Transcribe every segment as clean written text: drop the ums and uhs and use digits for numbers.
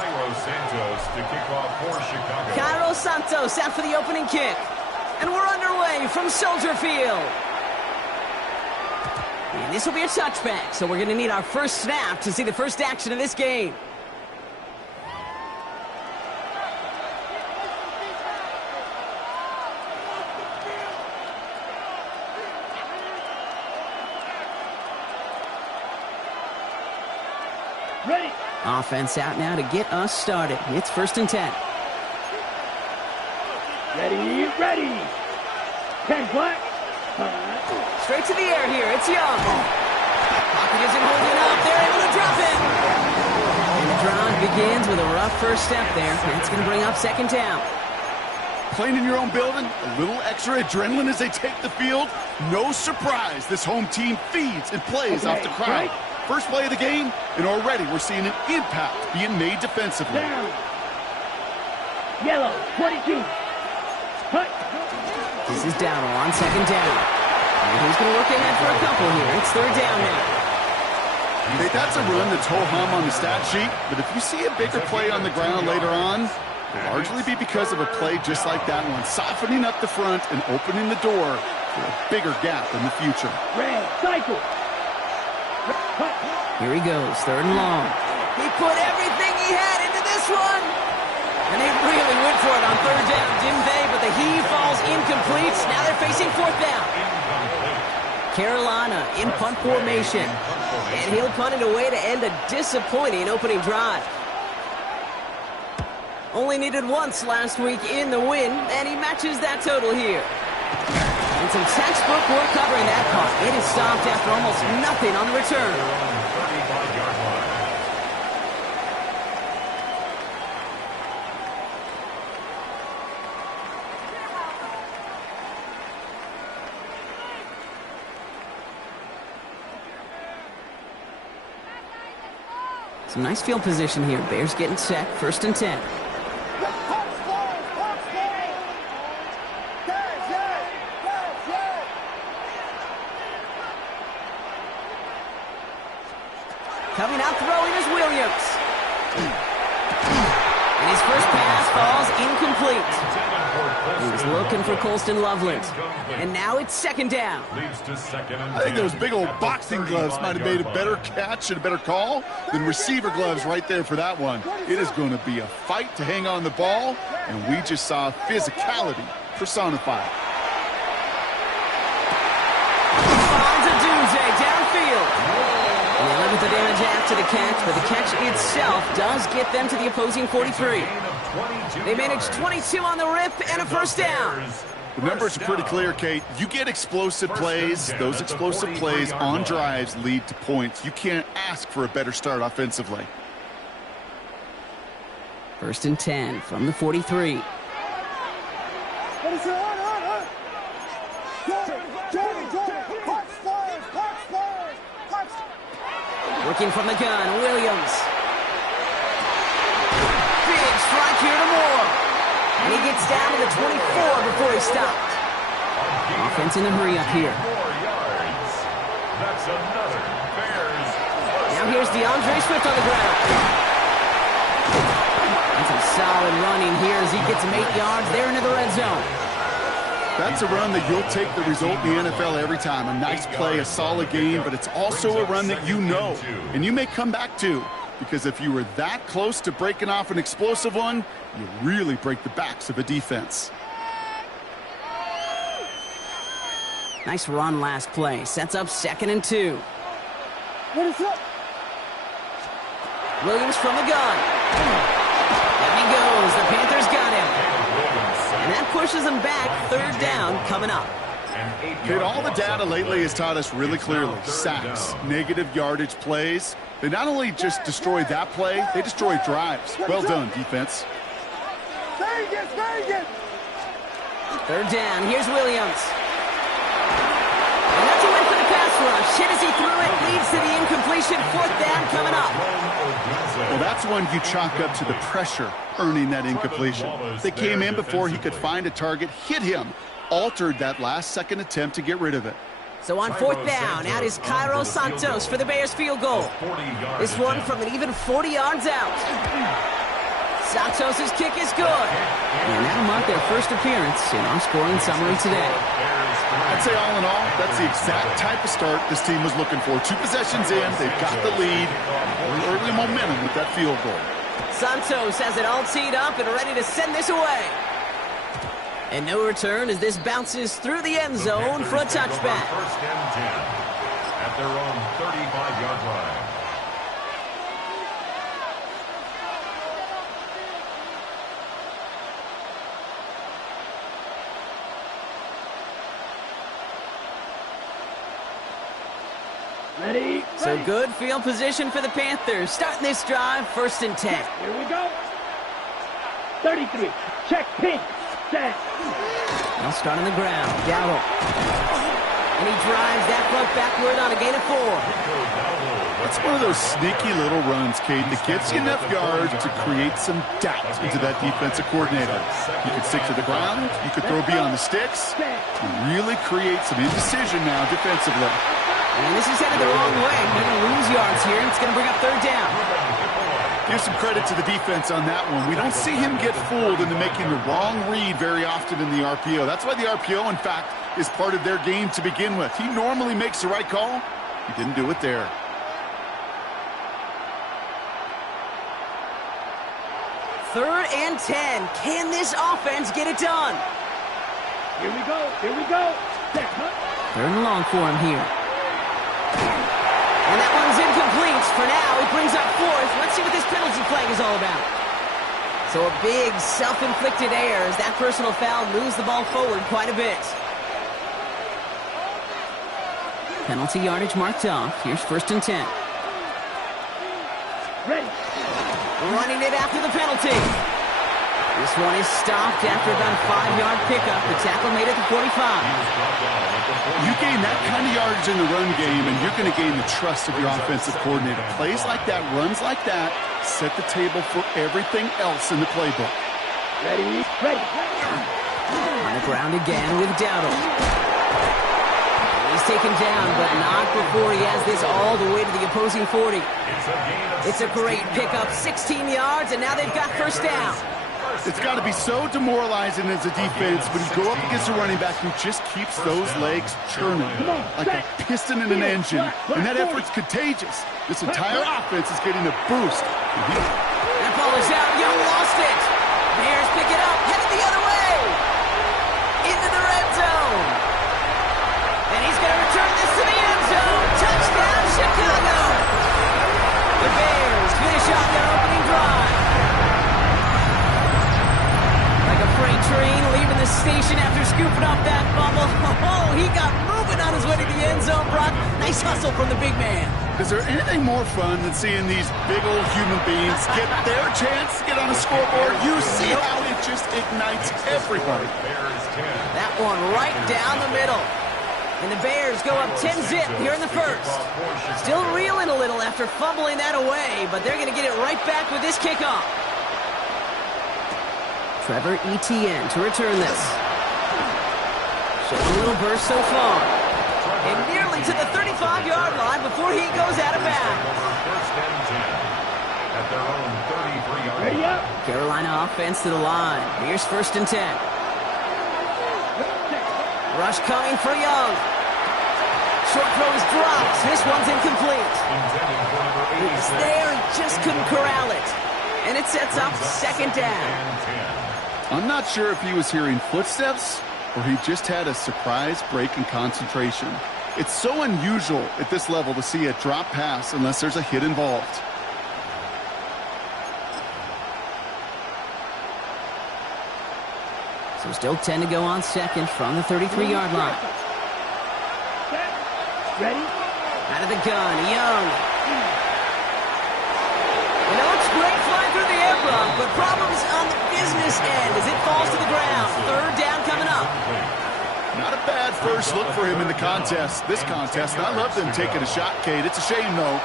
Santos to kick off for Chicago. Cairo Santos out for the opening kick. And we're underway from Soldier Field. And this will be a touchback, so we're going to need our first snap to see the first action of this game. Ready. Offense out now to get us started. It's 1st and 10. Ready. 10 flat. Straight to the air here. It's Young. Pocket isn't holding up. They're able to drop it. And the drive begins with a rough first step there. That's going to bring up 2nd down. Playing in your own building, a little extra adrenaline as they take the field. No surprise, this home team feeds and plays off the crowd. First play of the game, and already we're seeing an impact being made defensively. Down. Yellow, 22. Cut. This is down on 2nd down. And he's going to work ahead for a couple here. It's 3rd down now. Hey, that's a run that's ho-hum on the stat sheet, but if you see a bigger play on the ground later on, it'll largely be because of a play just like that one, softening up the front and opening the door for a bigger gap in the future. Red, cycle. Here he goes, 3rd and long. He put everything he had into this one. And they really went for it on 3rd down, didn't they? But the heave falls incomplete. Now they're facing 4th down. Carolina in punt formation. And he'll punt it away to end a disappointing opening drive. Only needed once last week in the win, and he matches that total here. And some textbook work covering that punt. It is stopped after almost nothing on the return. Some nice field position here. Bears getting set. 1st and 10. Coming out throwing is Williams. And his first pass falls incomplete. He was looking for Colston Loveland. And now it's 2nd down. I think those big old boxing gloves might have made a better catch and a better call than receiver gloves right there for that one. It is going to be a fight to hang on the ball, and we just saw physicality personified. Finds a doomsday downfield. And they limit the damage after the catch, but the catch itself does get them to the opposing 43. They managed 22 on the rip and a 1st down. The numbers are pretty clear, Kate. You get explosive plays. Those explosive plays on drives lead to points. You can't ask for a better start offensively. 1st and 10 from the 43. Working from the gun, Williams. Big strike here to Moore. And he gets down to the 24 before he stopped. Offense in a hurry up here. That's another Bears. Now here's DeAndre Swift on the ground. And some solid running here as he gets him 8 yards there into the red zone. That's a run that you'll take the result in the NFL every time. A nice play, a solid game, but it's also a run that you know, and you may come back to, because if you were that close to breaking off an explosive one, you really break the backs of a defense. Nice run last play. Sets up 2nd and 2. What is up? Williams from the gun. There he goes. The Panthers got him. And that pushes them back. 3rd down coming up. Kate, all the data lately has taught us really clearly. Sacks, negative yardage plays. They not only just destroy that play, they destroy drives. Well done, defense. 3rd down. Here's Williams. And that's a win for the pass rush. Hit as he threw it. Leads to the incompletion. 4th down coming up. Well, that's one you chalk up to the pressure earning that incompletion. They came in before he could find a target, hit him, altered that last-second attempt to get rid of it. So on 4th down, out is Cairo Santos for the Bears field goal. This one from an even 40 yards out. Santos' kick is good. And that'll mark their first appearance in our scoring summary today. I'd say all in all, that's the exact type of start this team was looking for. 2 possessions in, they've got the lead. Early momentum with that field goal. Santos has it all teed up and ready to send this away. And no return as this bounces through the end zone for a touchback. First and 10 at their own 35-yard line. Ready? So good field position for the Panthers. Starting this drive, first and 10. Here we go. 33. Check pin. Set. They'll start on the ground. Dowdle. And he drives that front backward on a gain of 4. It's one of those sneaky little runs, Cade, that gets you enough yards to create some doubt into that defensive coordinator. You could stick to the ground. You could throw beyond the sticks. You really create some indecision now defensively. And this is headed the wrong way. They're going to lose yards here, and it's going to bring up third down. Give some credit to the defense on that one. We don't see him get fooled into making the wrong read very often in the RPO. That's why the RPO, in fact, is part of their game to begin with. He normally makes the right call. He didn't do it there. Third and 10. Can this offense get it done? Here we go. Here we go. Set. Third and long for him here. And that one's incomplete. For now, he brings up 4th. Let's see what this penalty flag is all about. So a big self-inflicted error as that personal foul moves the ball forward quite a bit. Penalty yardage marked off. Here's first and 10. Ready. Running it after the penalty. This one is stopped after about a 5-yard pickup. The tackle made it to 45. You gain that kind of yardage in the run game, and you're going to gain the trust of your offensive coordinator. Plays like that, runs like that, set the table for everything else in the playbook. Ready. Ready. On the ground again with Dowdle. He's taken down, but not before he has this all the way to the opposing 40. It's a great pickup, 16 yards, and now they've got first down. It's got to be so demoralizing as a defense when you go up against a running back who just keeps those legs churning like a piston in an engine, and that effort's contagious. This entire offense is getting a boost. That ball is out. Young lost it. Bears pick it up, headed the other way. Into the red zone. And he's going to return this to the end zone. Touchdown, Chicago. The Bears finish off their opening drive. Like a freight train leaving the station after scooping up that fumble. Oh, he got moving on his way to the end zone, Brock. Nice hustle from the big man. Is there anything more fun than seeing these big old human beings get their chance to get on a scoreboard? You see how it just ignites everybody. That one right down the middle. And the Bears go up 10-zip here in the first. Still reeling a little after fumbling that away, but they're going to get it right back with this kickoff. Trevor Etienne to return this. Showing a little burst so far. And nearly to the 35-yard line before he goes out of bounds. First and 10 at their own 33-yard Ready line. up. Carolina offense to the line. Here's first and 10. Rush coming for Young. Short throw is dropped. This one's incomplete. He was there and just couldn't corral it. And it sets up second down. I'm not sure if he was hearing footsteps or he just had a surprise break in concentration. It's so unusual at this level to see a drop pass unless there's a hit involved. So still 10 to go on second from the 33-yard line. Set. Ready. Out of the gun, Young. You know, it's great flying through the air, Brock, but problems on the business end as it falls to the ground. Third down coming up. Not a bad first look for him in the contest, this contest. And I love them taking a shot, Cade. It's a shame, though,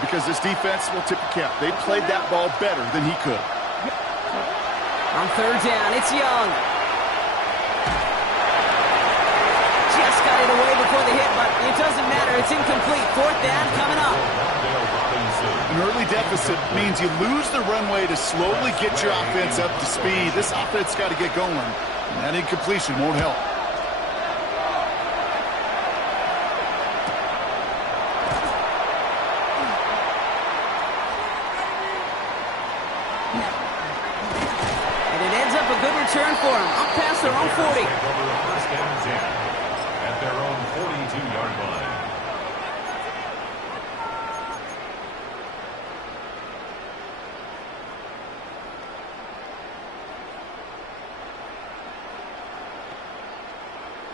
because this defense will tip the cap. They played that ball better than he could. On third down, it's Young. Just got it away before the hit, but it doesn't matter. It's incomplete. Fourth down coming up. An early deficit means you lose the runway to slowly get your offense up to speed. This offense got to get going, and that incompletion won't help. And it ends up a good return for them, up past their own 40. First and 10 at their own 42-yard line.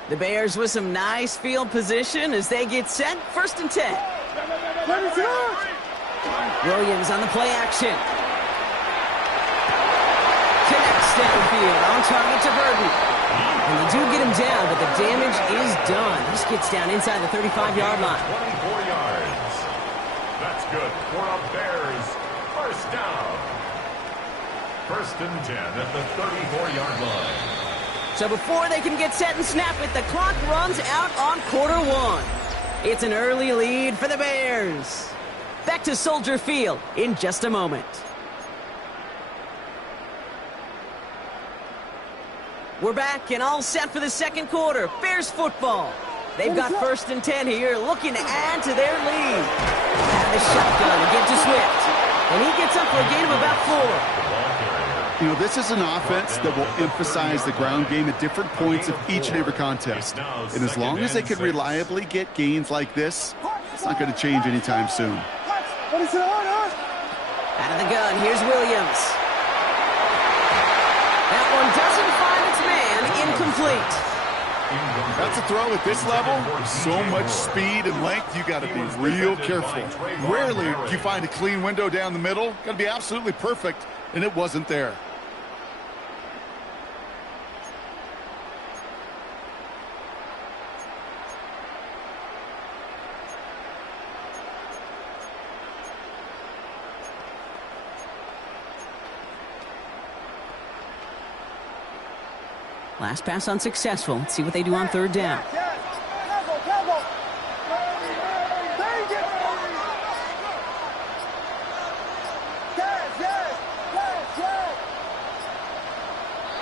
The Bears with some nice field position as they get set. First and 10. Williams on the play action. Connects downfield, on target to Burton. And they do get him down, but the damage is done. This gets down inside the 35-yard line. 24 yards. That's good for a Bears first down. First and 10 at the 34-yard line. So before they can get set and snap it, the clock runs out on quarter one. It's an early lead for the Bears. Back to Soldier Field in just a moment. We're back and all set for the second quarter. Bears football. They've got first and 10 here, looking to add to their lead. And the shotgun again to Swift. And he gets up for a gain of about 4. You know, this is an offense that will emphasize the ground game at different points of each and every contest. And as long as they can reliably get gains like this, it's not going to change anytime soon. Out of the gun, here's Williams. That one doesn't find its man, incomplete. That's a throw at this level. So much speed and length, you got to be real careful. Rarely do you find a clean window down the middle. Got to be absolutely perfect, and it wasn't there. Last pass unsuccessful. Let's see what they do on third down.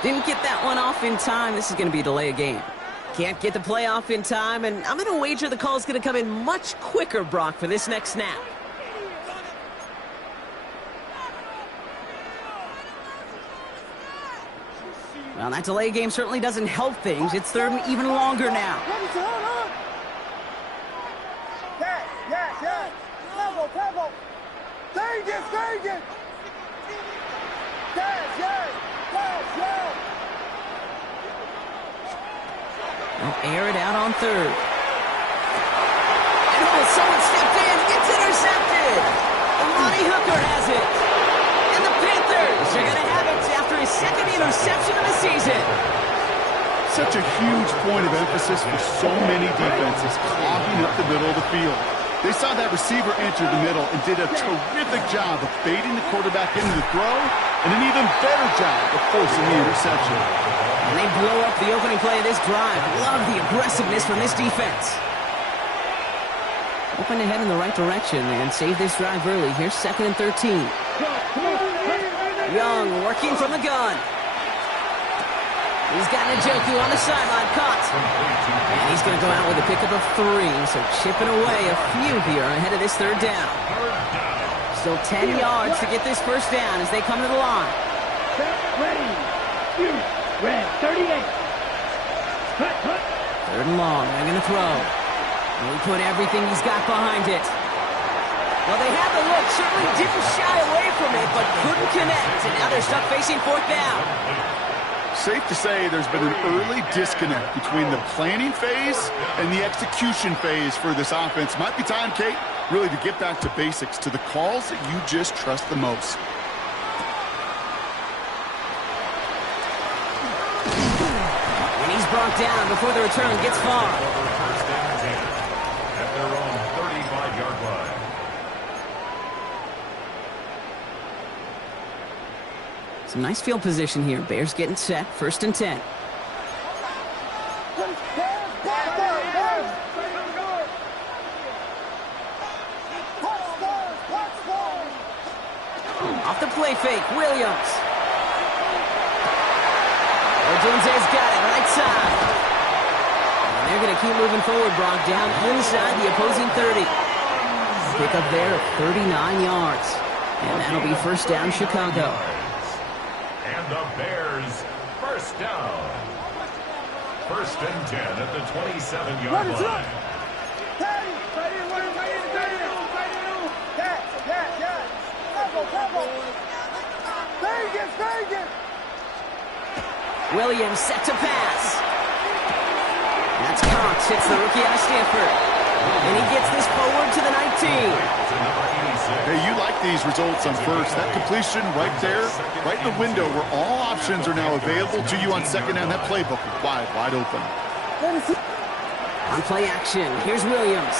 Didn't get that one off in time. This is going to be a delay of game. Can't get the play off in time, and I'm going to wager the call is going to come in much quicker, Brock, for this next snap. Well, that delay game certainly doesn't help things. It's third and even longer now. They'll air it out on third. And someone stepped in. It's intercepted. Ronnie Hooker has it. And the Panthers are going to have it after his second interception of the season. Such a huge point of emphasis for so many defenses clogging up the middle of the field. They saw that receiver enter the middle and did a terrific job of baiting the quarterback into the throw, and an even better job of forcing the interception. And they blow up the opening play of this drive. Love the aggressiveness from this defense. Hoping to head in the right direction and save this drive early. Here's second and 13. Young working from the gun. He's got Njoku on the sideline, caught. And he's going to go out with a pickup of 3, so chipping away a few here ahead of this third down. Still 10 yards to get this first down as they come to the line. Ready. You. Red 38. Third and long, they're going to throw. And he put everything he's got behind it. Well, they had the look, certainly didn't shy away from it, but couldn't connect. And now they're stuck facing fourth down. Safe to say there's been an early disconnect between the planning phase and the execution phase for this offense. Might be time, Kate, really to get back to basics, to the calls that you just trust the most. And he's brought down before the return gets far. First and 10 at their own 35-yard line. Some nice field position here. Bears getting set. First and 10. Off the play fake, Williams. Odunze's got it, right side. And they're going to keep moving forward, Brock, down inside the opposing 30. Pick up there of 39 yards. And that'll be first down, Chicago. And the Bears, first down. First and 10 at the 27-yard line. Williams set to pass. That's Cox, hits the rookie out of Stanford. And he gets this forward to the 19. Hey, you like these results on first. That completion right there, right in the window where all options are now available to you on second down. That playbook wide open. On play action, here's Williams.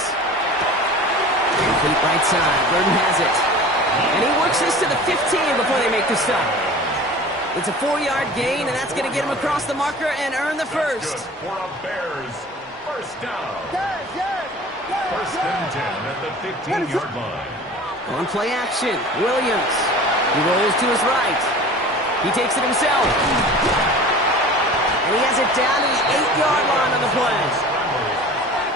Complete right side, Burton has it. And he works this to the 15 before they make the stop. It's a 4-yard gain, and that's going to get him across the marker and earn the first. For a Bears, first down. First and 10 at the 15-yard line. On play action, Williams. He rolls to his right. He takes it himself. And he has it down to the 8-yard line on the play.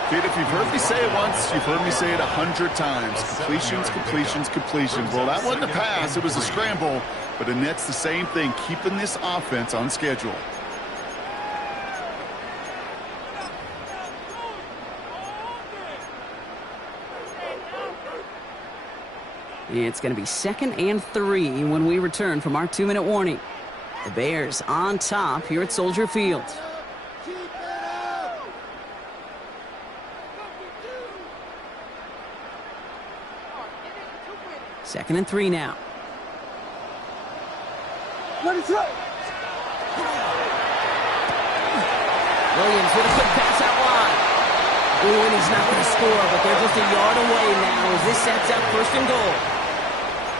Kid, if you've heard me say it once, you've heard me say it 100 times. Completions, completions, completions. Well, that wasn't a pass. It was a scramble. But the Nets, the same thing, keeping this offense on schedule. It's going to be 2nd and 3 when we return from our 2-minute warning. The Bears on top here at Soldier Field. Second and 3 now. Williams with a quick pass out wide. Ooh, and he's not going to score, but they're just a yard away now as this sets up first and goal.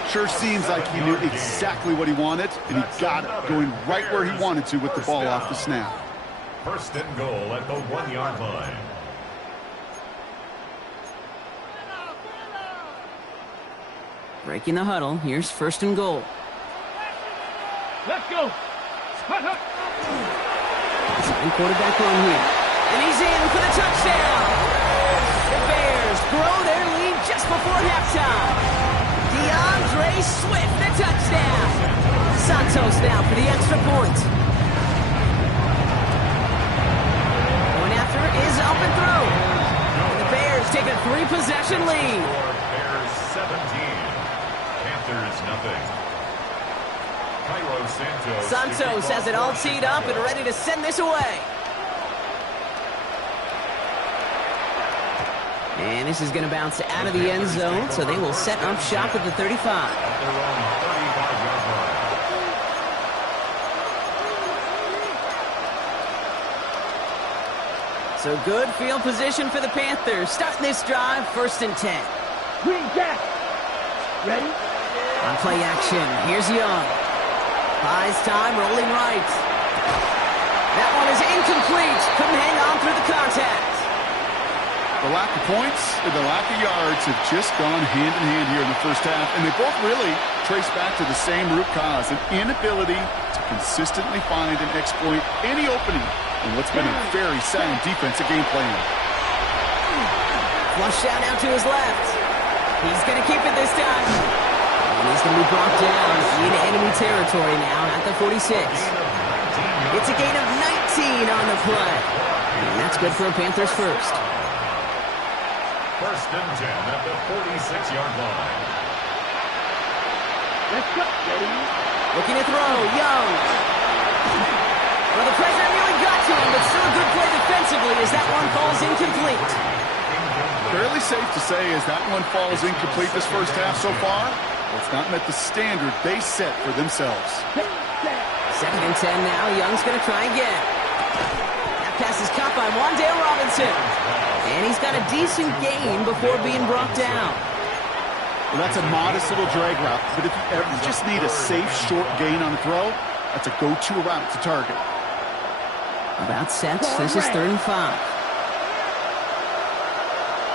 Sure seems like he knew exactly what he wanted, and he got it, going right where he wanted to with the ball off the snap. First and goal at the 1-yard line. Breaking the huddle, here's first and goal. Let's go. Second quarterback on here. And he's in for the touchdown. The Bears grow their lead just before halftime. DeAndre Swift, the touchdown. Santos now for the extra point. Going after is up and through. And the Bears take a 3-possession lead. Bears 17. Panthers nothing. Santos has it all teed up and ready to send this away. And this is going to bounce out of the end zone, so they will set up shop at the 35. So good field position for the Panthers. Starting this drive, first and 10. Green Jack. Ready? On play action, here's Young. Buys time, rolling right. That one is incomplete. Couldn't hang on through the contact. The lack of points and the lack of yards have just gone hand in hand here in the first half, and they both really trace back to the same root cause, an inability to consistently find and exploit any opening in what's been a very sound defensive game plan. Flush out now to his left. He's going to keep it this time. And he's going to be brought down in enemy territory now at the 46. It's a gain of 19 on the play. And that's good for a Panthers first. First and 10 at the 46-yard line. Let's go. Ready? Looking to throw, Young. Well, the pressure really got to him, but still a good play defensively as that one falls incomplete. Fairly safe to say as that one falls incomplete this first half so far, it's not met the standard they set for themselves. Second and 10 now. Young's going to try again. That pass is caught by Wan'Dale Robinson. And he's got a decent gain before being brought down. Well, that's a modest little drag route, but if you ever just need a safe, short gain on a throw, that's a go-to route to target. About set. This is 3rd and 5.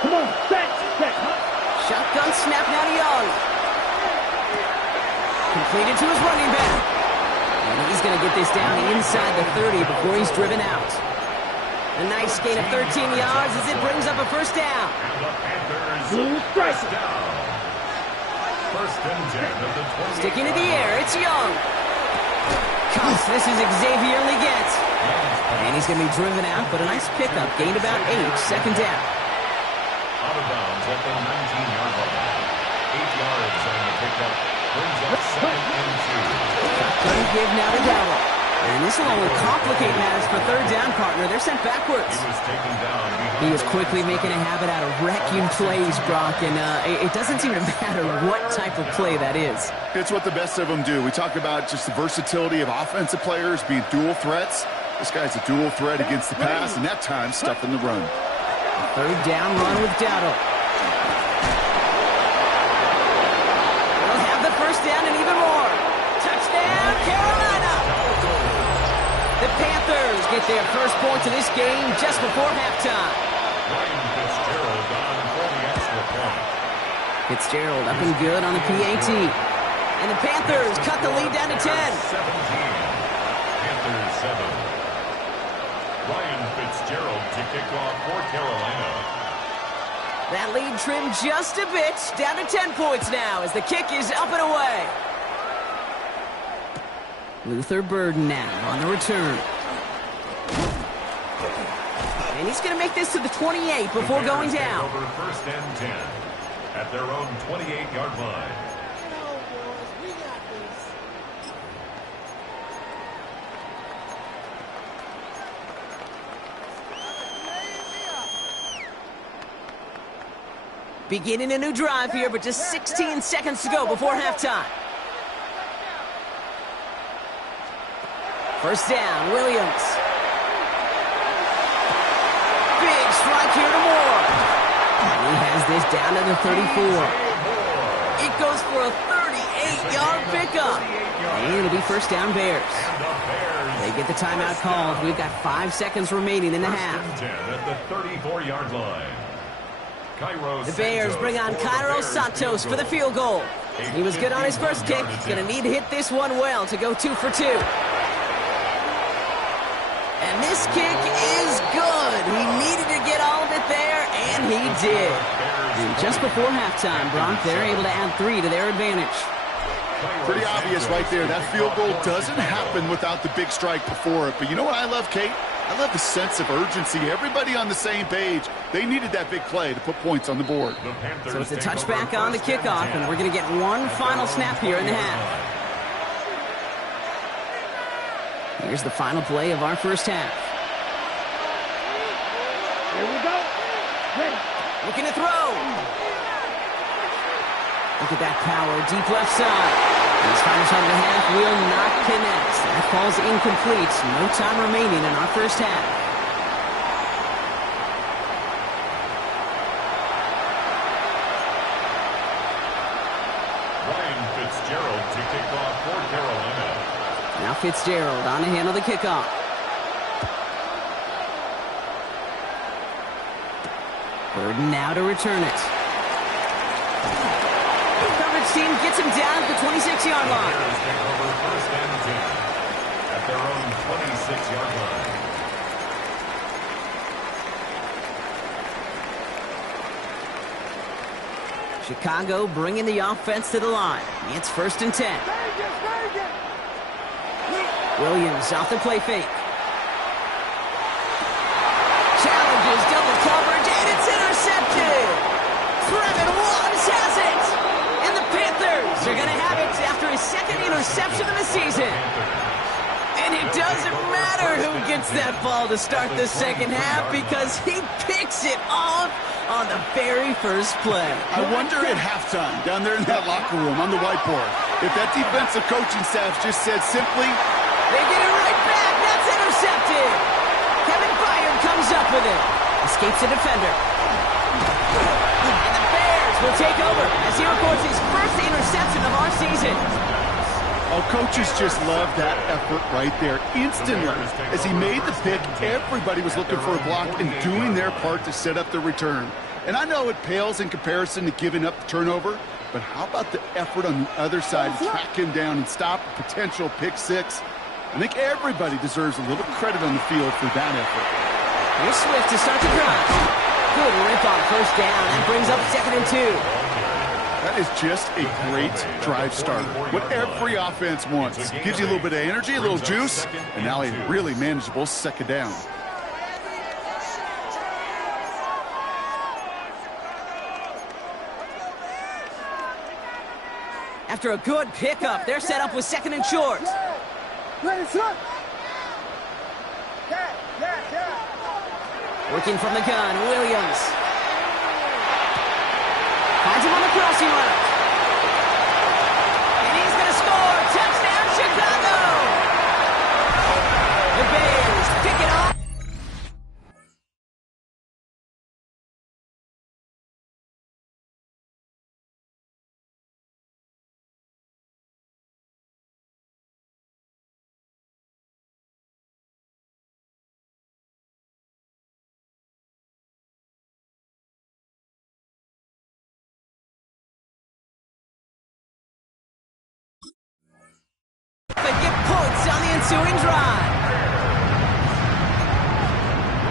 Come on, set. Shotgun snap now to Young. Completed to his running back. And he's going to get this down inside the 30 before he's driven out. A nice gain of 13 yards as it brings up a first down. First down. First and 10 of the 20. Sticking to the air, it's Young. Cuffs, this is Xavier Leggett. And he's going to be driven out, but a nice pickup. Gained about 8, second down. Out of bounds at the 19-yard line. 8 yards on the pickup. Brings up second and 2. Shotgun give now to Dowell. And this will only complicate matters for third down, partner. They're sent backwards. He was taken down. He was quickly making a habit out of wrecking plays, Brock, and it doesn't seem to matter what type of play that is. It's what the best of them do. We talk about just the versatility of offensive players being dual threats. This guy's a dual threat against the pass, and that time stuffing the run. Third down run with Dowdle. They'll have the first down and even more. Touchdown, Carolina! The Panthers get their first points of this game just before halftime. Ryan Fitzgerald on for the extra point. Fitzgerald up and good on the PAT. And the Panthers cut the lead down to 10. 17. Panthers 7. Ryan Fitzgerald to kick off for Carolina. That lead trimmed just a bit, down to 10 points now as the kick is up and away. Luther Burden now on the return. And he's going to make this to the 28 before going down. Over first and 10 at their own 28-yard line. Beginning a new drive here, but just 16 seconds to go before halftime. First down, Williams. Big strike here to Moore. And he has this down to the 34. It goes for a 38-yard pickup. And it'll be first down Bears. They get the timeout called. We've got 5 seconds remaining in the half. First and 10 at the 34-yard line. The Bears bring on Cairo Santos for the field goal. He was good on his first kick. Going to need to hit this one well to go 2 for 2. And this kick is good. He needed to get all of it there, and he did. And just before halftime, Brock, they're able to add 3 to their advantage. Pretty obvious right there. That field goal doesn't happen without the big strike before it. But you know what I love, Kate? I love the sense of urgency. Everybody on the same page. They needed that big play to put points on the board. So it's a touchback on the kickoff, and we're going to get one final snap here in the half. Here's the final play of our first half. Here we go. Ready. Looking to throw. Look at that power, deep left side. This final shot of the half will not connect. That falls incomplete. No time remaining in our first half. Ryan Fitzgerald to kick off for Carolina. Now Fitzgerald on to handle the kickoff. Burden now to return it. Coverage team gets him down at the 26-yard line. Bears take over first and 10 at their own 26-yard line. Chicago bringing the offense to the line. It's first and 10. Williams off the play fake. Challenges double coverage, and it's intercepted. Trevin Williams has it. And the Panthers are going to have it after his second interception of the season. And it doesn't matter who gets that ball to start the second half because he picks it off on the very first play. I wonder at halftime, down there in that locker room on the whiteboard, if that defensive coaching staff just said simply, they get it right back. That's intercepted. Kevin Byard comes up with it. Escapes the defender. And the Bears will take over as he records his first interception of our season. oh, coaches just love that effort right there. Instantly, as he made the pick, everybody was looking for a block and doing their part to set up the return. And I know it pales in comparison to giving up the turnover, but how about the effort on the other side to track him down and stop a potential pick six? I think everybody deserves a little credit on the field for that effort. Here's Swift to start the drive. Good rip on first down. That brings up 2nd and 2. That is just a great drive starter. What every offense wants. Gives you a little bit of energy, a little juice, and now a really manageable 2nd down. After a good pickup, they're set up with 2nd and short. Working from the gun, Williams. Finds him on the crossing route. And he's going to score. Touchdown, Chicago! The Bears pick it up. They get points on the ensuing drive.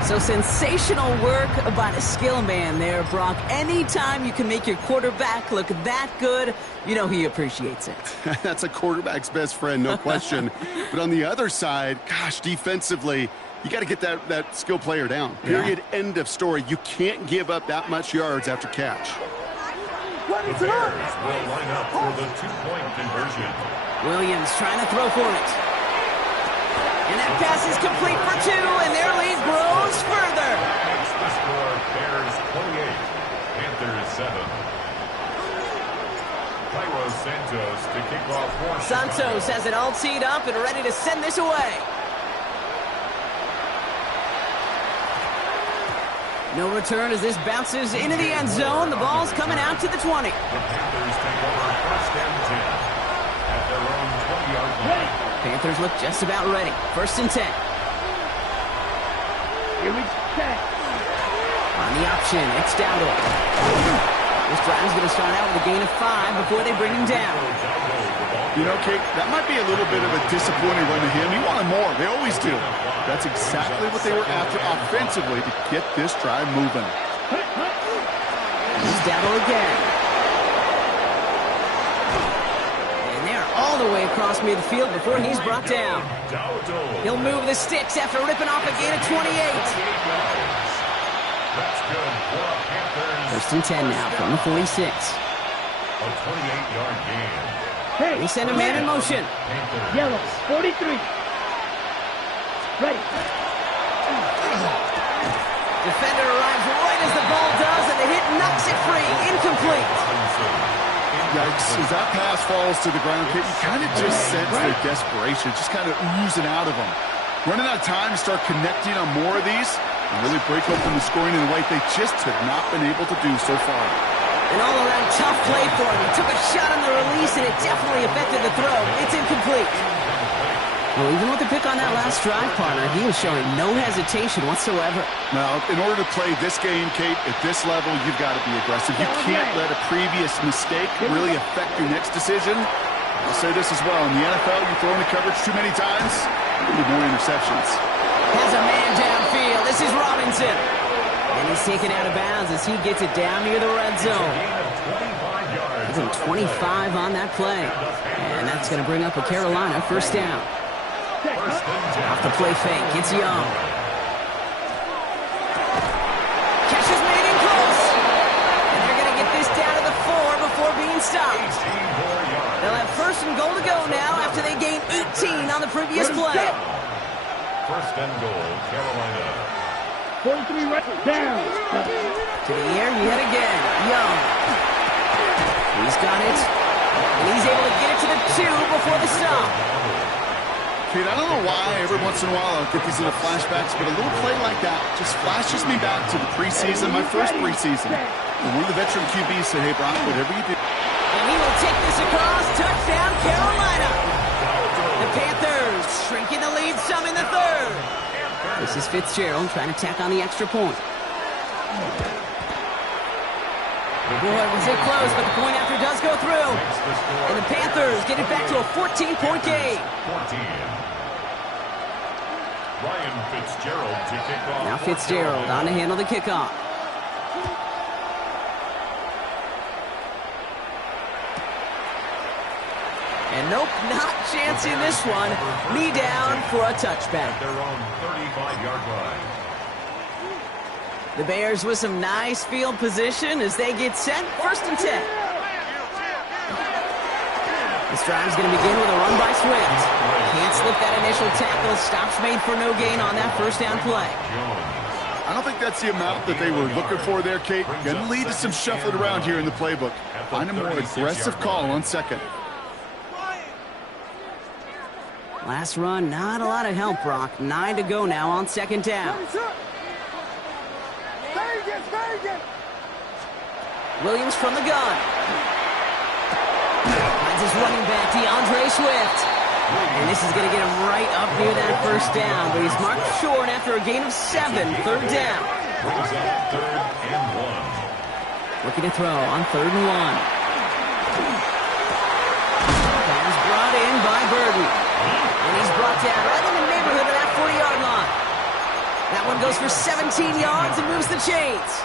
So sensational work by the skill man there, Brock. Anytime you can make your quarterback look that good, you know he appreciates it. That's a quarterback's best friend, no question. But on the other side, gosh, defensively, you got to get that skill player down. Period, end of story. You can't give up that much yards after catch. The Bears will line up for the two-point conversion. Williams trying to throw for it. And that pass is complete for 2, and their lead grows further. Makes the score Bears 28, Panthers 7. Cairo Santos to kick off for Santos has it all teed up and ready to send this away. No return as this bounces into the end zone. The ball's coming out to the 20. The Panthers take over 1st and 10 at their own 20-yard line. Panthers look just about ready. 1st and 10. Here we check. On the option, it's Dowdle. This drive is going to start out with a gain of 5 before they bring him down. You know, Kate, that might be a little bit of a disappointing run to him. He wanted more. They always do. That's exactly what they were after offensively to get this drive moving. Here's Dowdle again. And they're all the way across midfield before he's brought down. He'll move the sticks after ripping off a gain of 28. That's good for a Panthers. 1st and 10 now from the 46. A 28-yard gain. Hey, They send a man in motion. Panthers. yellow, 43. Ready. Defender arrives right as the ball does, and the hit knocks it free. Incomplete. Yikes. As that pass falls to the ground, Kate, you kind of just sense their desperation, just kind of oozing out of them. Running out of time to start connecting on more of these and really break open the scoring in a way they just have not been able to do so far. An all-around tough play for him. He took a shot on the release, and it definitely affected the throw. It's incomplete. Well, even with the pick on that last drive, partner, he was showing no hesitation whatsoever. Now, in order to play this game, Kate, at this level, you've got to be aggressive. You can't let a previous mistake really affect your next decision. I'll say this as well. In the NFL, you throw into coverage too many times, you'll need more interceptions. Has a man downfield. This is Robinson. And he's taken out of bounds as he gets it down near the red zone. Gives him 25 on that play. And that's going to bring up a Carolina 1st down. Off the play fake, it's Young. Catch is made in close. And they're going to get this down to the 4 before being stopped. They'll have 1st and goal to go now after they gain 18 on the previous play. 1st and goal, Carolina. 43 right down. To the air, yet again. Young. He's got it. And he's able to get it to the 2 before the stop. Kate, I don't know why every once in a while I'll get these little flashbacks, but a little play like that just flashes me back to the preseason, my first preseason. And one of the veteran QBs said, hey, Brock, whatever you do. And he will take this across. Touchdown, Carolina. The Panthers shrinking the lead some in the 3rd. This is Fitzgerald trying to tack on the extra point. Boy, was it close, but the point after does go through. And the Panthers get it back to a 14-point game. 14. Ryan Fitzgerald to kick off. Now Fitzgerald on to handle the kickoff. And nope, not chancing this one. Knee down for a touchback. At their own 35-yard line. The Bears with some nice field position as they get set. 1st and 10. This drive's going to begin with a run by Swift. Can't slip that initial tackle. Stops made for no gain on that 1st down play. I don't think that's the amount that they were looking for there, Kate. Going to lead to some shuffling around here in the playbook. Find a more aggressive call on 2nd. Last run, not a lot of help, Brock. 9 to go now on 2nd down. Williams from the gun. Finds his running back, DeAndre Swift. And this is going to get him right up near that 1st down, but he's marked short after a gain of 7, 3rd down. Brings up 3rd and 1. Looking to throw on 3rd and 1. Pass brought in by Burden. And he's brought down right in the neighborhood of that 40-yard line. That one goes for 17 yards and moves the chains.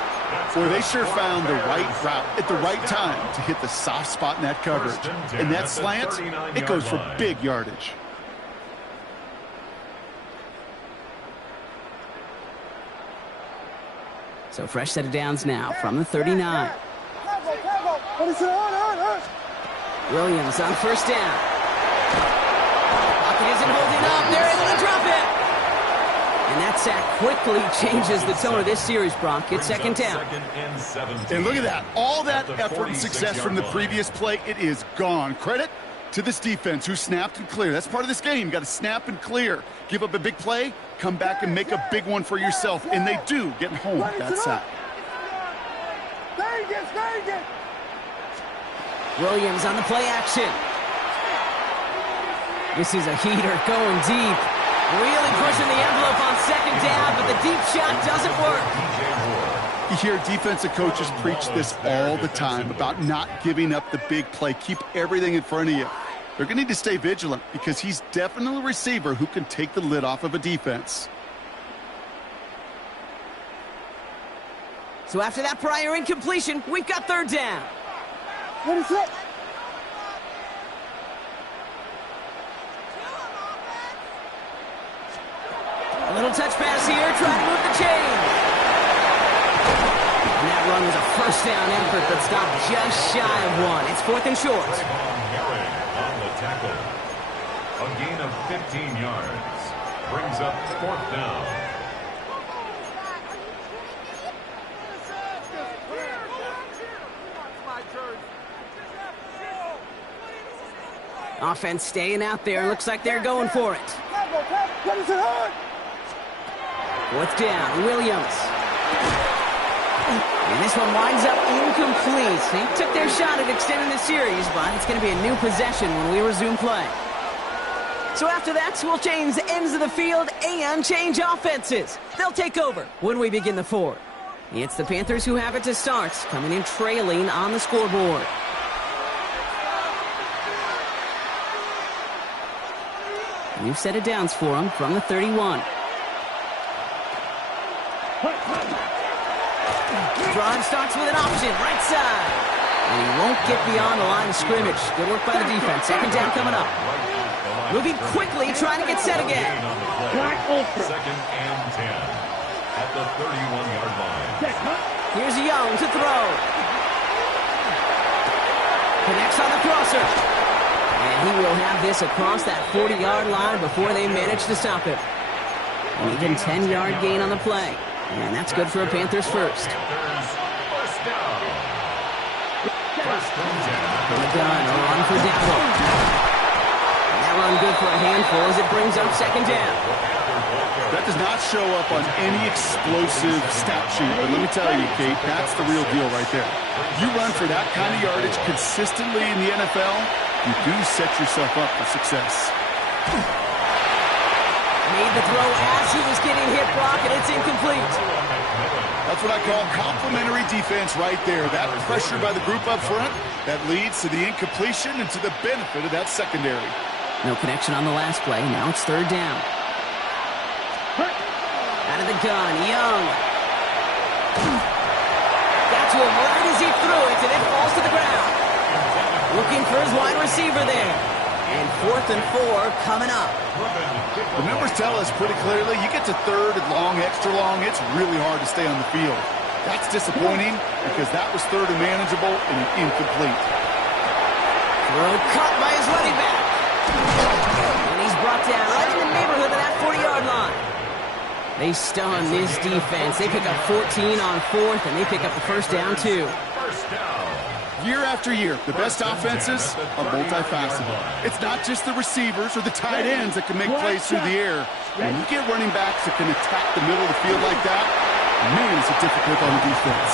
Boy, they sure found the right route at the right time to hit the soft spot in that coverage. And that slant, it goes for big yardage. So fresh set of downs now from the 39. Williams on 1st down. Pocket isn't holding up. They're able to drop it. And that sack quickly changes the tone of this series, Brock. It's 2nd down. And look at that. All that effort and success from the previous play, it is gone. Credit to this defense who snapped and cleared. That's part of this game. You got to snap and clear. Give up a big play, come back and make a big one for yourself. And they do, getting home with that sack. Williams on the play action. This is a heater going deep. Really pushing the envelope on 2nd down, but the deep shot doesn't work. You hear defensive coaches preach this all the time about not giving up the big play. Keep everything in front of you. They're going to need to stay vigilant because he's definitely a receiver who can take the lid off of a defense. So after that prior incompletion, we've got 3rd down. What is it? A little touch pass here, trying to move the chains. And that run was a 1st down effort, but stopped just shy of 1. It's 4th and short. On the tackle. A gain of 15 yards. Brings up 4th down. Offense staying out there. Looks like they're going for it. 4th down, Williams. And this one winds up incomplete. They took their shot at extending the series, but it's going to be a new possession when we resume play. So after that, we'll change the ends of the field and change offenses. They'll take over when we begin the 4th. It's the Panthers who have it to start, coming in trailing on the scoreboard. New set of downs for them from the 31. Drive starts with an option, right side. And he won't get beyond the line of scrimmage. Good work by the defense. 2nd down coming up. Moving quickly, trying to get set again. 2nd and 10 at the 31-yard line. Here's Young to throw. Connects on the crosser. And he will have this across that 40-yard line before they manage to stop him. An even 10-yard gain on the play. And that's good for a Panthers 1st. Done. A run for Dowdle. And that run good for a handful as it brings up 2nd down. That does not show up on any explosive stat sheet, but let me tell you, Kate, that's the real deal right there. You run for that kind of yardage consistently in the NFL, you do set yourself up for success. Made the throw as he was getting hit, Brock, and it's incomplete. I That's what I call complementary defense right there. That pressure by the group up front, that leads to the incompletion and to the benefit of that secondary. No connection on the last play. Now it's third down. Out of the gun, Young. Got to him right as he threw it, and it falls to the ground. Looking for his wide receiver there. And 4th and 4 coming up. The numbers tell us pretty clearly, you get to third and long, extra long, it's really hard to stay on the field. That's disappointing because that was third and manageable and incomplete. Throw caught by his running back. And he's brought down right in the neighborhood of that 40-yard line. They stun this defense. They pick up 14 on 4th, and they pick up the first down, too. Year after year, the best offenses are multifaceted. It's not just the receivers or the tight ends that can make plays through the air. When you get running backs that can attack the middle of the field like that, man, is it difficult on the defense.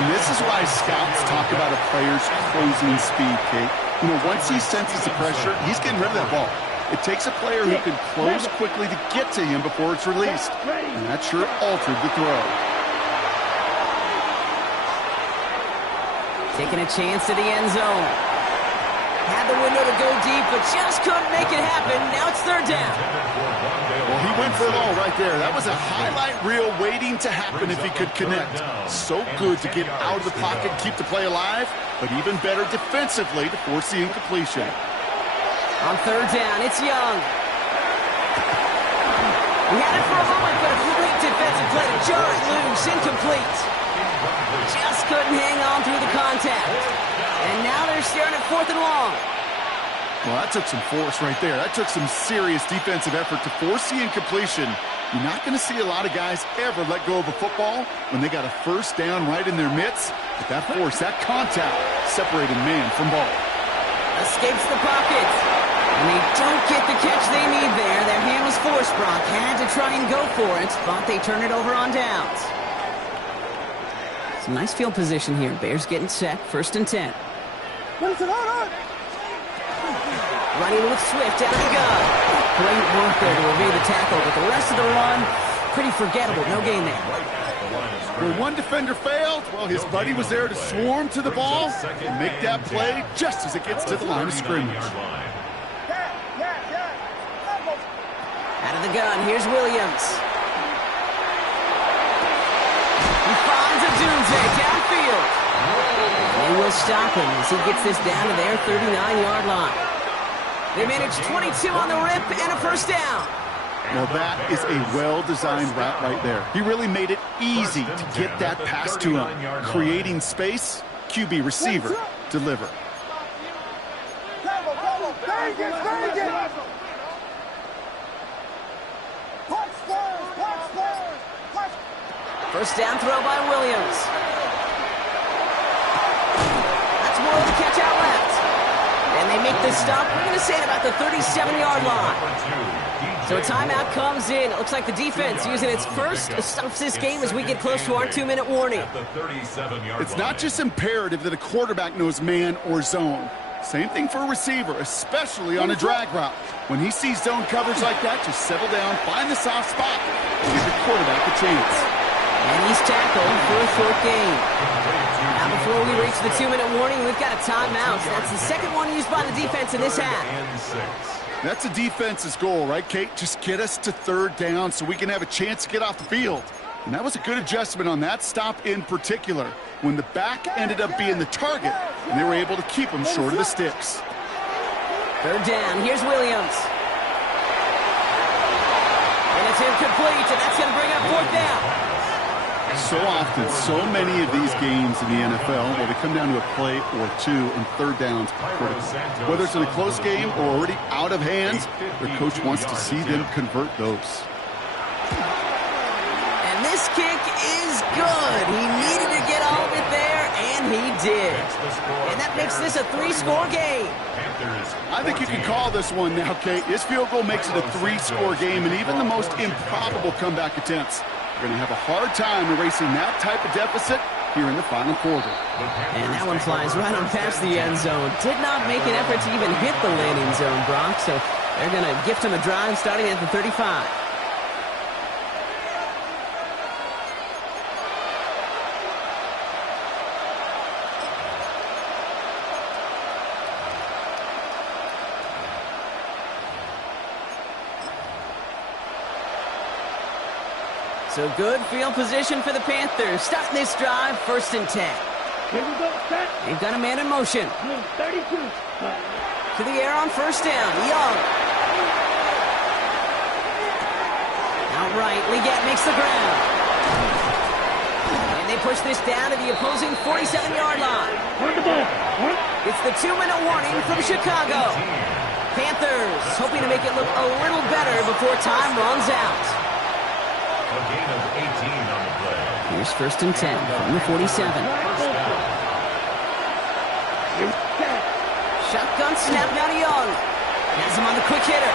And this is why scouts talk about a player's closing speed, Kate. You know, once he senses the pressure, he's getting rid of that ball. It takes a player who can close quickly to get to him before it's released. And that sure altered the throw. Taking a chance to the end zone. Had the window to go deep, but just couldn't make it happen. Now it's third down. Well, he went for it all right there. That was a highlight reel waiting to happen if he could connect. So good to get out of the pocket, keep the play alive, but even better defensively to force the incompletion. On third down, it's Young. We had it for a moment, but a great defensive play to jar it loose. Incomplete. Just couldn't hang on through the contact. And now they're staring at 4th and long. Well, that took some force right there. That took some serious defensive effort to force the incompletion. You're not going to see a lot of guys ever let go of a football when they got a first down right in their midst. But that force, that contact, separated man from ball. Escapes the pocket. And they don't get the catch they need there. Their hand was forced. Brock had to try and go for it, but they turn it over on downs. Some nice field position here. Bears getting set. 1st and 10. Running with Swift out of the gun. Great work there to evade the tackle, but the rest of the run, pretty forgettable. No gain there. Where one defender failed, well, his buddy was there to swarm to the ball and make that play just as it gets to the line of scrimmage. Out of the gun, here's Williams. He finds a Doomsday downfield. They will stop him as he gets this down to their 39-yard line. They managed 22 on the rip and a first down. Well, that is a well-designed route right there. He really made it easy to get that pass to him. Creating space, QB receiver, deliver. First down throw by Williams. That's more of the catch out left. And they make this stop, we're going to say at about the 37-yard line. So a timeout comes in. It looks like the defense using its first stops this game as we get close to our 2-minute warning. It's not just imperative that a quarterback knows man or zone. Same thing for a receiver, especially on a drag route. When he sees zone coverage like that, just settle down, find the soft spot, and give the quarterback a chance. And he's tackled for a short gain. Now before we reach the 2-minute warning, we've got a timeout. That's the second one used by the defense in this half. That's a defense's goal, right, Kate? Just get us to third down so we can have a chance to get off the field. And that was a good adjustment on that stop in particular, when the back ended up being the target, and they were able to keep him short of the sticks. Third down, here's Williams. And it's incomplete, and that's going to bring up 4th down. So often, so many of these games in the NFL, well, they come down to a play or two, and third downs are critical. Whether it's in a close game or already out of hands, their coach wants to see them convert those. And this kick is good. He needed to get all of it there, and he did. And that makes this a 3-score game. I think you can call this one now, Kate. This field goal makes it a 3-score game, and even the most improbable comeback attempts are going to have a hard time erasing that type of deficit here in the final quarter. And that one flies right on past the end zone. Did not make an effort to even hit the landing zone, Brock, so they're going to gift him a drive starting at the 35. So good field position for the Panthers. Starting this drive, 1st and 10. Here we go, set. They've got a man in motion. 32. To the air on 1st down. Young. Outright, Leggett makes the ground. And they push this down to the opposing 47-yard line. It's the 2-minute warning from Chicago. Panthers hoping to make it look a little better before time runs out. A gain of 18 on the play. Here's 1st and 10 from the 47. Shotgun snap now to Young. Has him on the quick hitter.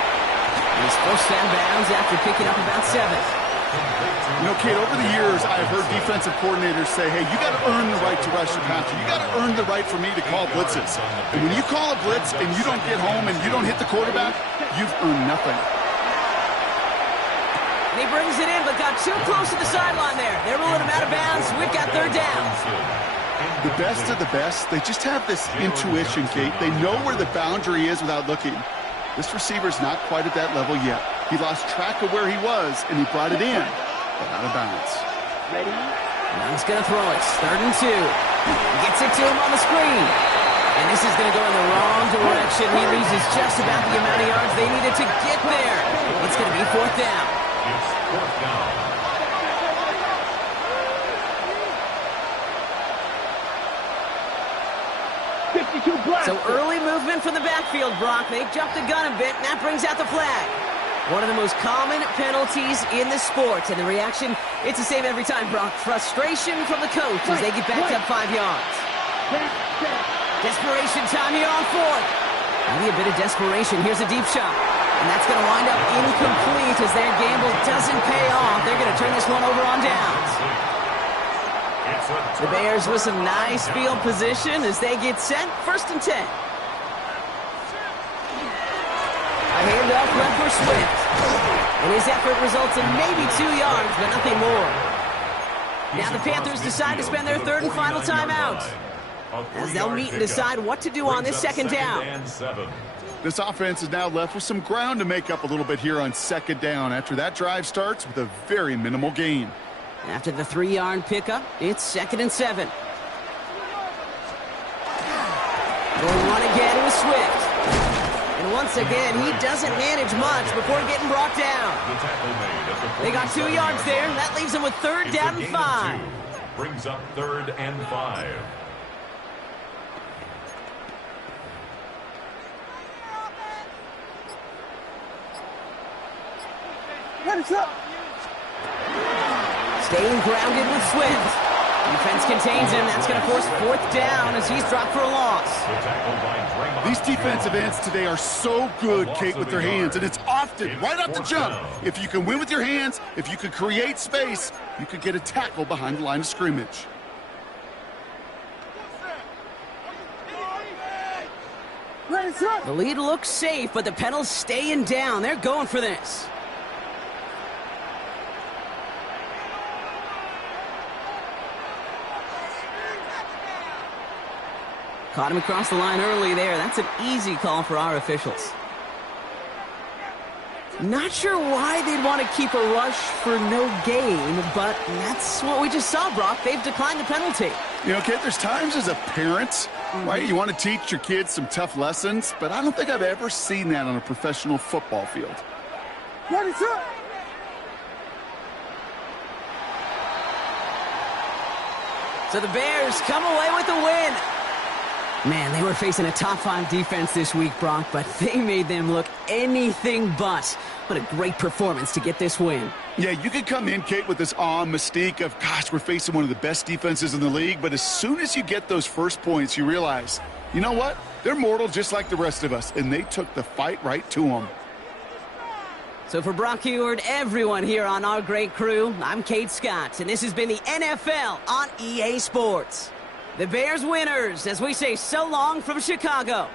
He's forced out of bounds after picking up about 7. You know, Kate, over the years, I've heard defensive coordinators say, hey, you got to earn the right to rush the passer. You got to earn the right for me to call blitzes. And when you call a blitz and you don't get home and you don't hit the quarterback, you've earned nothing. And he brings it in, but got too close to the sideline there. They're ruling him out of bounds. We've got 3rd down. The best of the best, they just have this intuition, Kate. They know where the boundary is without looking. This receiver's not quite at that level yet. He lost track of where he was, and he brought it in, but out of bounds. Ready? Young's going to throw it. 3rd and 2. Gets it to him on the screen. And this is going to go in the wrong direction. He loses just about the amount of yards they needed to get there. It's going to be 4th down. It's 4th down. So early movement from the backfield, Brock. They jumped the gun a bit, and that brings out the flag. One of the most common penalties in the sport. And the reaction, it's the same every time, Brock. Frustration from the coach as they get backed up 5 yards. Desperation time here on 4th. Maybe a bit of desperation. Here's a deep shot. And that's going to wind up incomplete as their gamble doesn't pay off. They're going to turn this one over on downs. The Bears with some nice field position as they get set. 1st and 10. A handoff left for Swift. And his effort results in maybe 2 yards, but nothing more. Now the Panthers decide to spend their 3rd and final timeout, as they'll meet and decide what to do on this 2nd down. This offense is now left with some ground to make up a little bit here on 2nd down after that drive starts with a very minimal gain. After the 3-yard pickup, it's 2nd and 7. Going one again with Swift. And once again, he doesn't manage much before getting brought down. They got 2 yards there, and that leaves them with 3rd down and 5. Brings up 3rd and 5. Staying grounded with Swift. Defense contains him. That's going to force 4th down as he's dropped for a loss. These defensive ends today are so good, Kate, with their hands, and it's often right off the jump. If you can win with your hands, if you can create space, you could get a tackle behind the line of scrimmage. The lead looks safe, but the Panthers staying down. They're going for this. Caught him across the line early there. That's an easy call for our officials. Not sure why they'd want to keep a rush for no gain, but that's what we just saw, Brock. They've declined the penalty. You know, Kate, there's times as a parent, right, you want to teach your kids some tough lessons, but I don't think I've ever seen that on a professional football field. So the Bears come away with the win. Man, they were facing a top-5 defense this week, Brock, but they made them look anything but. What a great performance to get this win. Yeah, you could come in, Kate, with this awe and mystique of, gosh, we're facing one of the best defenses in the league, but as soon as you get those first points, you realize, you know what? They're mortal just like the rest of us, and they took the fight right to them. So for Brock Heward, everyone here on our great crew, I'm Kate Scott, and this has been the NFL on EA Sports. The Bears winners, as we say so long from Chicago.